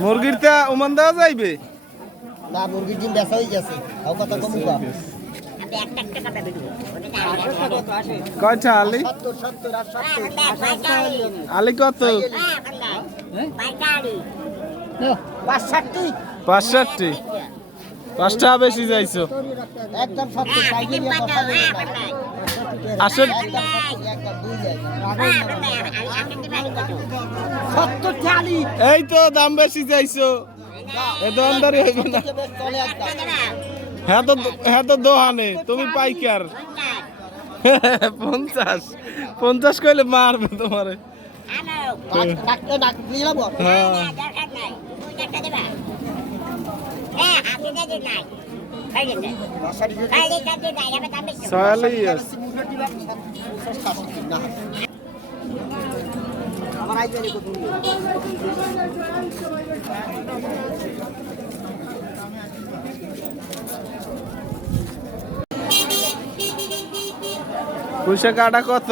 মুরগিরটা Oman দেওয়া যাইবে না মুরগির ডিম বেচা হয়ে গেছে আর কত কমুকা কয়টা আলি 70 আর 70 আলি কত 65 65 পাঁচটা বেশি যাইছো একদম 70 চাইলে আসেন এই তো দাম বেশি যাইছো এ দোকানদারি হইবে না হ্যাঁ তো দোহানে তুমি পাইকার 50 কইলে মারবে তোমারে পুঁইশাক কাটা কত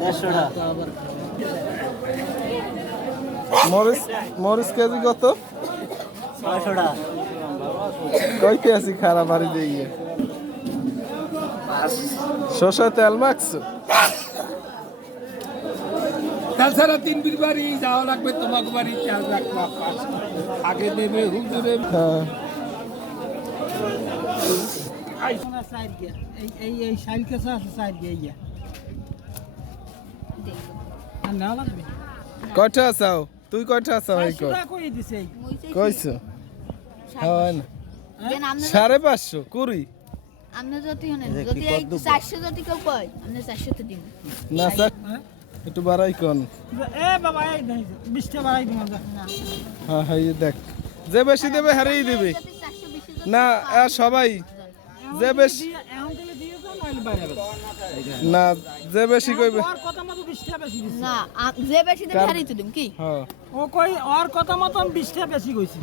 150 টাকা মরিচ কেজি কত 600 টাকা কইতে আছি খারাপ বাড়ি দিয়ে শসা তেল মাখছো তাছাড়া 3 বির বাড়ি যাওয়া লাগবে তোমাকে বাড়ি 4 লাখ আগে দেবে হুজুরে এই শাইল কেসা আছে সাইড গিয়া আর না লাগবে কয়টা আছাও তুই কয়টা আছাও এই কই কই দিছে কইছো হয় না দেন আপনি 550 কুড়ি আপনি যদি হন যদি এই 400 যদি কেউ কয় আপনি 400 তে দিন না স্যার একটু বাড়াই কোন এ বাবা এই 20 টা বাড়াই দিমা না হ্যাঁ হ্যাঁ এই দেখ যে বেশি দেবে হারিয়ে দিবে যদি 420 না সবাই যে বেশি এখন দিলে দিয়ে দাও মাইল বাইরে না যে বেশি কইবে ওর কথা মতো 20 টা বেশি দিছে না যে বেশি দেন হারি তো দিম কি হ্যাঁ ও কই ওর কথা মতো 20 টা বেশি কইছি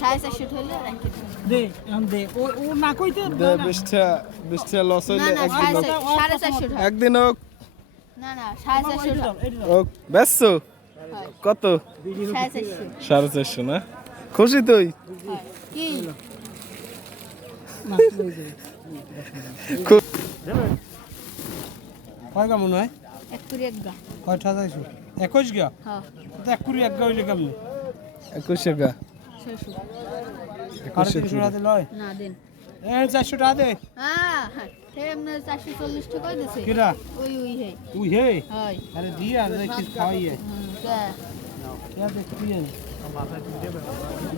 450 হইলে রাখি দিন দে এখন দে ও না কইতে দে 20টা লস না হইলে না একদিন 450 একদিন হোক না না 450 হোক বেচছো কত 450 450 না খুশি তুই কি কয় কেমন হয় এক কুড়ি এক গা কয়টা যাইছো 21 গা হ্যাঁ তো 1 কুড়ি 1 গা হইলে কেমন 21 টাকা 600 আর 300 টাকা লয় না দেন এ 400 টাকা দে হ্যাঁ হ্যাঁ হে আমরা 440 টাকা দিছে কিরা ওই হে তুই হে হয় আরে দিয়া দেখি খাওয়াইয়ে কে ইয়া দেখ তুই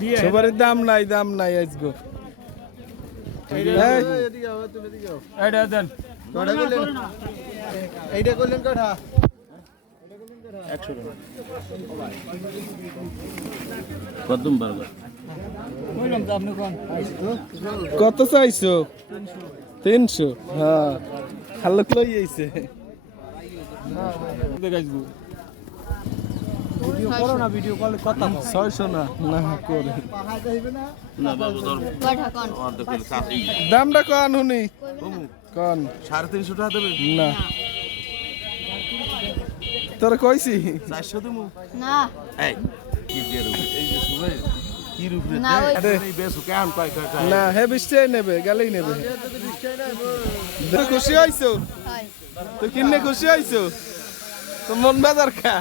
দিয়ে সবার দাম নাই আজগো এইটা দেন এইটা কইলেন কয়টা কদম বার্গার কইলাম তো আপনি কোন কত চাইছো 300 হ্যাঁ খালক লই আইছে দেখাইবো ভিডিও করো না ভিডিও কল কথা 600 না না করে না বাবু তোর কয়টা কোন অর্ধেক করে কাটি দামটা কোন হুনি কোন 350 টাকা দেবে না তোর কইছি 400 দেবো না এই কি দিয়ে দেবো এই যে সুরে কি রূপে না ওই এই বেসু কেন কয় না হে বিশটাই নেবে গেলেই নেবে তুই খুশি হইছো হয় তুই কিনে খুশি হইছো তো মন বাজার খা